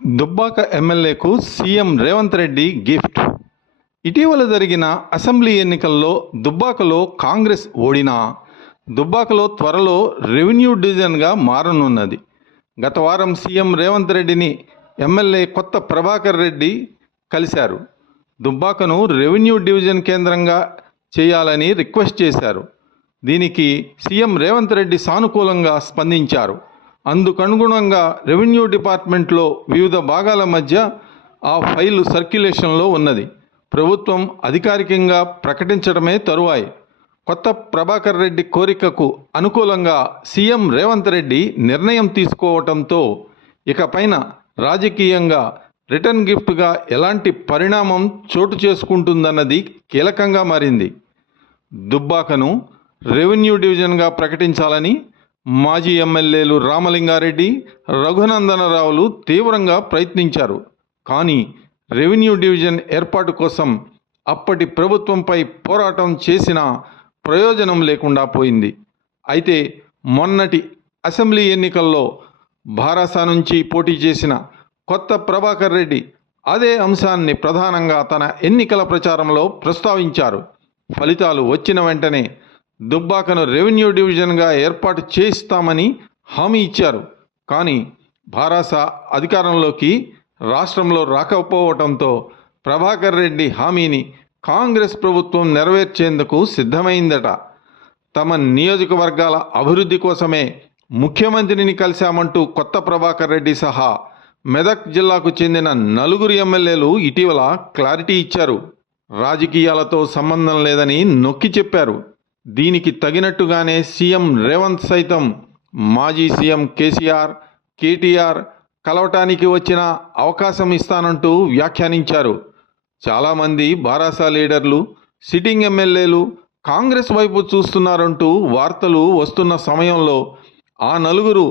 దుబ్బాక ఎమ్మెల్యేకు CM Revanth Reddy gift. ఇటీవల జరిగిన అసెంబ్లీ ఎన్నికల్లో దుబ్బాకలో కాంగ్రెస్ ఓడినా దుబ్బాకలో త్వరలో రెవెన్యూ డివిజన్గా మారనున్నది. గత వారం సీఎం రేవంత్ రెడ్డిని ఎమ్మెల్యే కొత్త ప్రభాకర్ రెడ్డి కలిశారు. దుబ్బాకను రెవెన్యూ డివిజన్ కేంద్రంగా చేయాలని రిక్వెస్ట్ చేశారు. దీనికి సీఎం రేవంత్ రెడ్డి సానుకూలంగా స్పందించారు. అందుకనుగుణంగా రెవెన్యూ డిపార్ట్మెంట్లో వివిధ భాగాల మధ్య ఆ ఫైలు సర్క్యులేషన్లో ఉన్నది. ప్రభుత్వం అధికారికంగా ప్రకటించడమే తరువాయి. కొత్త ప్రభాకర్ రెడ్డి కోరికకు అనుకూలంగా సీఎం రేవంత్ రెడ్డి నిర్ణయం తీసుకోవటంతో ఇకపైన రాజకీయంగా రిటర్న్ గిఫ్ట్గా ఎలాంటి పరిణామం చోటు చేసుకుంటుందన్నది కీలకంగా మారింది. దుబ్బాకను రెవెన్యూ డివిజన్గా ప్రకటించాలని మాజీ ఎమ్మెల్యేలు రామలింగారెడ్డి, రఘునందనరావులు తీవ్రంగా ప్రయత్నించారు. కానీ రెవెన్యూ డివిజన్ ఏర్పాటు కోసం అప్పటి ప్రభుత్వంపై పోరాటం చేసినా ప్రయోజనం లేకుండా పోయింది. అయితే మొన్నటి అసెంబ్లీ ఎన్నికల్లో భారాస నుంచి పోటీ చేసిన కొత్త ప్రభాకర్ రెడ్డి అదే అంశాన్ని ప్రధానంగా తన ఎన్నికల ప్రచారంలో ప్రస్తావించారు. ఫలితాలు వచ్చిన వెంటనే దుబ్బాకను రెవెన్యూ డివిజన్గా ఏర్పాటు చేయిస్తామని హామీ ఇచ్చారు. కానీ భారాస అధికారంలోకి రాష్ట్రంలో రాకపోవడంతో ప్రభాకర్ రెడ్డి హామీని కాంగ్రెస్ ప్రభుత్వం నెరవేర్చేందుకు సిద్ధమైందట. తమ నియోజకవర్గాల అభివృద్ధి కోసమే ముఖ్యమంత్రిని కలిశామంటూ కొత్త ప్రభాకర్ రెడ్డి సహా మెదక్ జిల్లాకు చెందిన 4 ఎమ్మెల్యేలు ఇటీవల క్లారిటీ ఇచ్చారు. రాజకీయాలతో సంబంధం లేదని నొక్కి చెప్పారు. దీనికి తగినట్టుగానే సీఎం రేవంత్ సైతం మాజీ సీఎం కేటీఆర్ కలవటానికి వచ్చిన అవకాశం ఇస్తానంటూ వ్యాఖ్యానించారు. చాలామంది భారాస లీడర్లు, సిట్టింగ్ ఎమ్మెల్యేలు కాంగ్రెస్ వైపు చూస్తున్నారంటూ వార్తలు వస్తున్న సమయంలో ఆ 4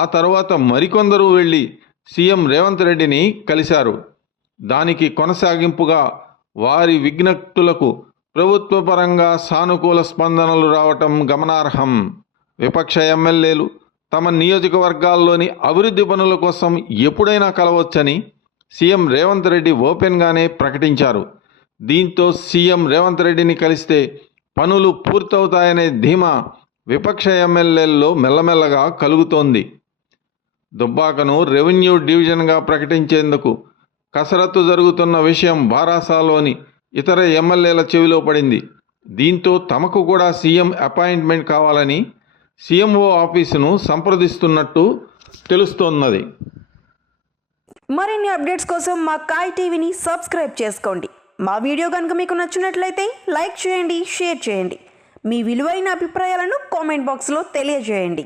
ఆ తర్వాత మరికొందరు వెళ్ళి సీఎం రేవంత్ రెడ్డిని కలిశారు. దానికి కొనసాగింపుగా వారి విజ్ఞప్తులకు ప్రభుత్వపరంగా సానుకూల స్పందనలు రావటం గమనార్హం. విపక్ష ఎమ్మెల్యేలు తమ నియోజకవర్గాల్లోని అభివృద్ధి పనుల కోసం ఎప్పుడైనా కలవచ్చని సీఎం రేవంత్ రెడ్డి ఓపెన్గానే ప్రకటించారు. దీంతో సీఎం రేవంత్ రెడ్డిని కలిస్తే పనులు పూర్తవుతాయనే ధీమా విపక్ష ఎమ్మెల్యేల్లో మెల్లమెల్లగా కలుగుతోంది. దుబ్బాకను రెవెన్యూ డివిజన్గా ప్రకటించేందుకు కసరత్తు జరుగుతున్న విషయం భారాసలోని ఇతర ఎమ్మెల్యేల చెవిలో పడింది. దీంతో తమకు కూడా సీఎం అపాయింట్మెంట్ కావాలని సీఎంఓ ఆఫీసును సంప్రదిస్తున్నట్టు తెలుస్తోన్నది. మరిన్ని అప్డేట్స్ కోసం మా కాయ్ టీవీని సబ్స్క్రైబ్ చేసుకోండి. మా వీడియో కనుక మీకు నచ్చినట్లయితే లైక్ చేయండి, షేర్ చేయండి. మీ విలువైన అభిప్రాయాలను కామెంట్ బాక్స్లో తెలియజేయండి.